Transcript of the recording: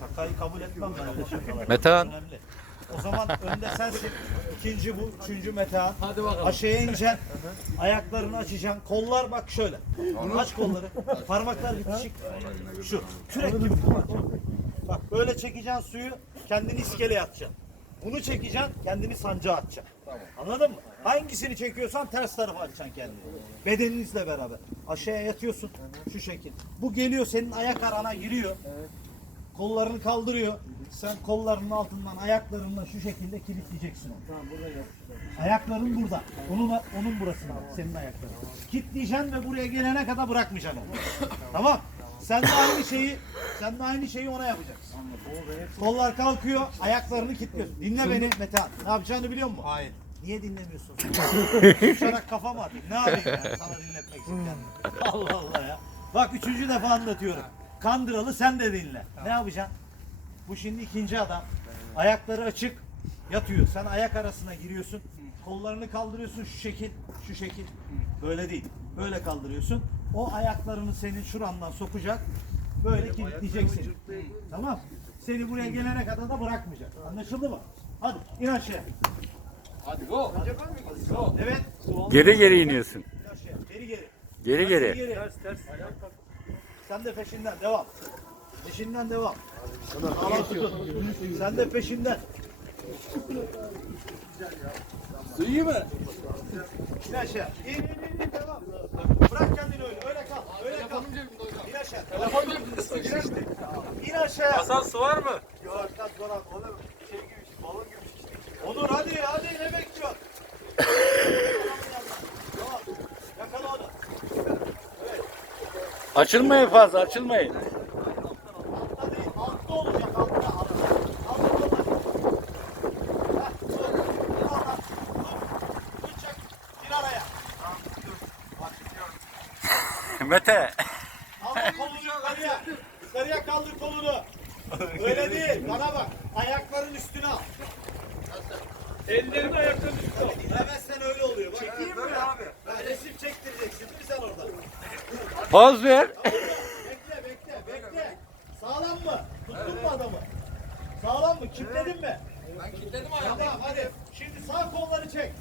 Şakayı kabul etmem ben öyle şakaları. Metehan. Önemli. O zaman önde sensin. İkinci bu, üçüncü Metehan. Hadi bakalım. Aşağıya ineceksin. Ayaklarını açacaksın. Kollar bak şöyle. Aç kolları. Parmaklar bitişik. Şu. Kürek gibi. Bak böyle çekeceksin suyu. Kendini iskeleye atacaksın. Bunu çekeceksin. Kendini sancağa atacaksın. Anladın mı? Hangisini çekiyorsan ters tarafa atacaksın kendini. Bedeninizle beraber. Aşağıya yatıyorsun. Şu şekil. Bu geliyor senin ayak arana giriyor. Kollarını kaldırıyor. Sen kollarının altından ayaklarınla şu şekilde kilitleyeceksin onu. Ayakların burada. Onun onun burasında senin ayakların. Kilitleyeceksin ve buraya gelene kadar bırakmayacaksın onu. tamam? Sen de aynı şeyi sen de aynı şeyi ona yapacaksın. Kollar kalkıyor, ayaklarını kilitliyorsun. Dinle beni Metehan. Ne yapacağını biliyor musun? Hayır. Niye dinlemiyorsun? Uçarak kafa mı atayım? Ne yapayım yani sana dinletmek için kendimi? Allah Allah ya. Bak üçüncü defa anlatıyorum. Kandıralı sen de dinle. Ne yapacaksın? Bu şimdi ikinci adam. Ayakları açık yatıyor. Sen ayak arasına giriyorsun. Kollarını kaldırıyorsun şu şekil, şu şekil. Böyle değil. Böyle kaldırıyorsun. O ayaklarını senin şurandan sokacak. Böyle kilitleyeceksin. Tamam. Seni buraya gelene kadar da bırakmayacak. Anlaşıldı mı? Hadi in aşağıya. Hadi go. Go. Evet. Geri geri iniyorsun. Geri geri. Geri geri. Ters ters. Sen de peşinden devam. Peşinden devam. Sağlam tut. Sen de peşinden. Su iyi mi? İn aşağı. İn in in in devam. Bırak kendini öyle. Öyle kal. Öyle kal. İn aşağı. Telefon İn aşağı. İn aşağı. Hasan su var mı? Yok lan Zoran. Oğlum şey gibi balon gibi. Onur hadi hadi ne bekliyorsun? Araya. Bak gidiyorum. Mete. Kaldır kolunu yukarıya. Yukarıya kaldır kolunu. Öyle değil. Bana bak. Ayakların üstüne al. Ellerini ayaklarını üstüne al. Evet sen öyle oluyor. Bak. Çekeyim mi abi? Resim çektireceksin değil mi sen orada? Poz ver. Bekle bekle bekle. Sağlam mı? Tuttun mu adamı? Sağlam mı? Kilitledin mi? Ben kilitledim ayağımı. Tamam hadi. Şimdi sağ kolları çek.